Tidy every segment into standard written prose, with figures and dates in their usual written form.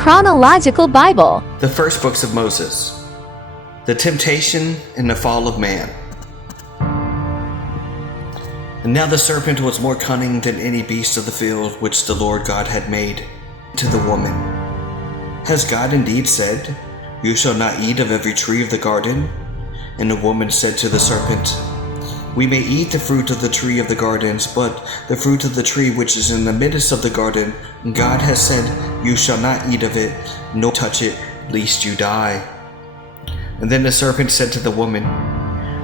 Chronological Bible. The first books of Moses. The temptation and the fall of man. And now the serpent was more cunning than any beast of the field which the Lord God had made. To the woman, has God indeed said, "You shall not eat of every tree of the garden"? And the woman said to the serpent, "We may eat the fruit of the tree of the gardens, but the fruit of the tree which is in the midst of the garden, God has said, You shall not eat of it, nor touch it, lest you die." And then the serpent said to the woman,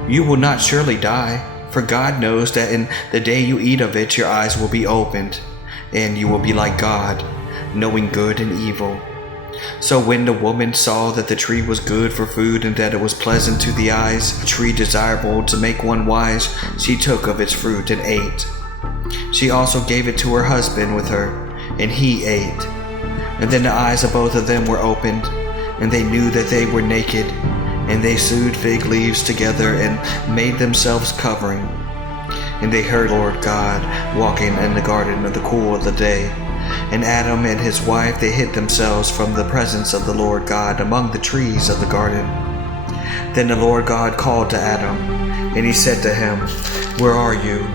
"You will not surely die, for God knows that in the day you eat of it, your eyes will be opened, and you will be like God, knowing good and evil." So when the woman saw that the tree was good for food, and that it was pleasant to the eyes, a tree desirable to make one wise, she took of its fruit and ate. She also gave it to her husband with her, and he ate. And then the eyes of both of them were opened, and they knew that they were naked, and they sewed fig leaves together and made themselves covering. And they heard Lord God walking in the garden of the cool of the day. And Adam and his wife, they hid themselves from the presence of the Lord God among the trees of the garden. Then the Lord God called to Adam, and he said to him, "Where are you?"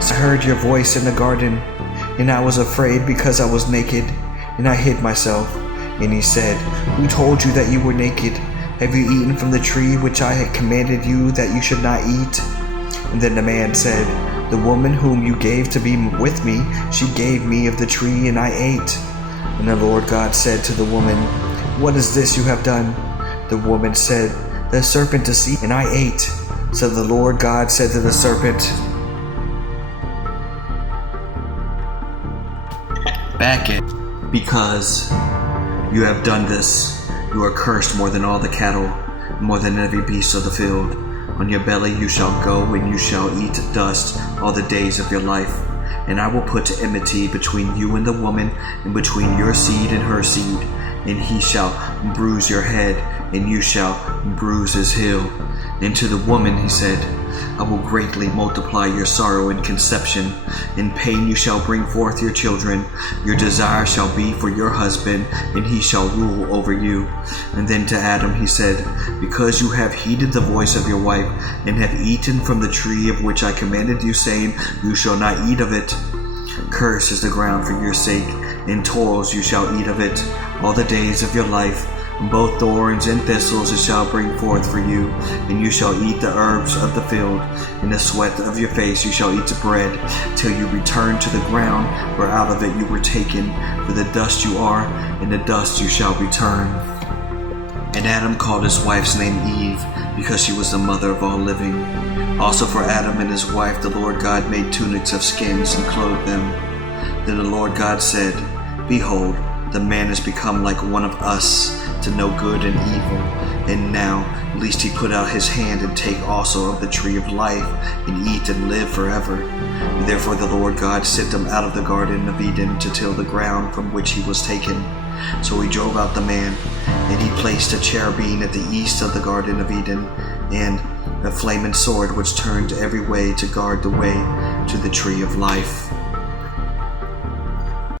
"I heard your voice in the garden, and I was afraid because I was naked, and I hid myself." And he said, "Who told you that you were naked? Have you eaten from the tree which I had commanded you that you should not eat?" And then the man said, "The woman whom you gave to be with me, she gave me of the tree, and I ate." And the Lord God said to the woman, "What is this you have done?" The woman said, "The serpent deceived, and I ate." So the Lord God said to the serpent, "Back it, because you have done this. You are cursed more than all the cattle, more than every beast of the field. On your belly you shall go, and you shall eat dust all the days of your life. And I will put enmity between you and the woman, and between your seed and her seed. And he shall bruise your head, and you shall bruise his heel." And to the woman he said, "I will greatly multiply your sorrow in conception. In pain you shall bring forth your children. Your desire shall be for your husband, and he shall rule over you." And then to Adam he said, "Because you have heeded the voice of your wife, and have eaten from the tree of which I commanded you, saying, You shall not eat of it. Cursed is the ground for your sake. In toils you shall eat of it all the days of your life. Both thorns and thistles it shall bring forth for you, and you shall eat the herbs of the field. In the sweat of your face you shall eat bread, till you return to the ground, where out of it you were taken. For the dust you are, and the dust you shall return." And Adam called his wife's name Eve, because she was the mother of all living. Also for Adam and his wife the Lord God made tunics of skins and clothed them. Then the Lord God said, "Behold, the man has become like one of us, to know good and evil. And now, lest he put out his hand and take also of the tree of life, and eat and live forever." And therefore the Lord God sent him out of the garden of Eden to till the ground from which he was taken. So he drove out the man, and he placed a cherubim at the east of the garden of Eden, and a flaming sword which turned every way to guard the way to the tree of life.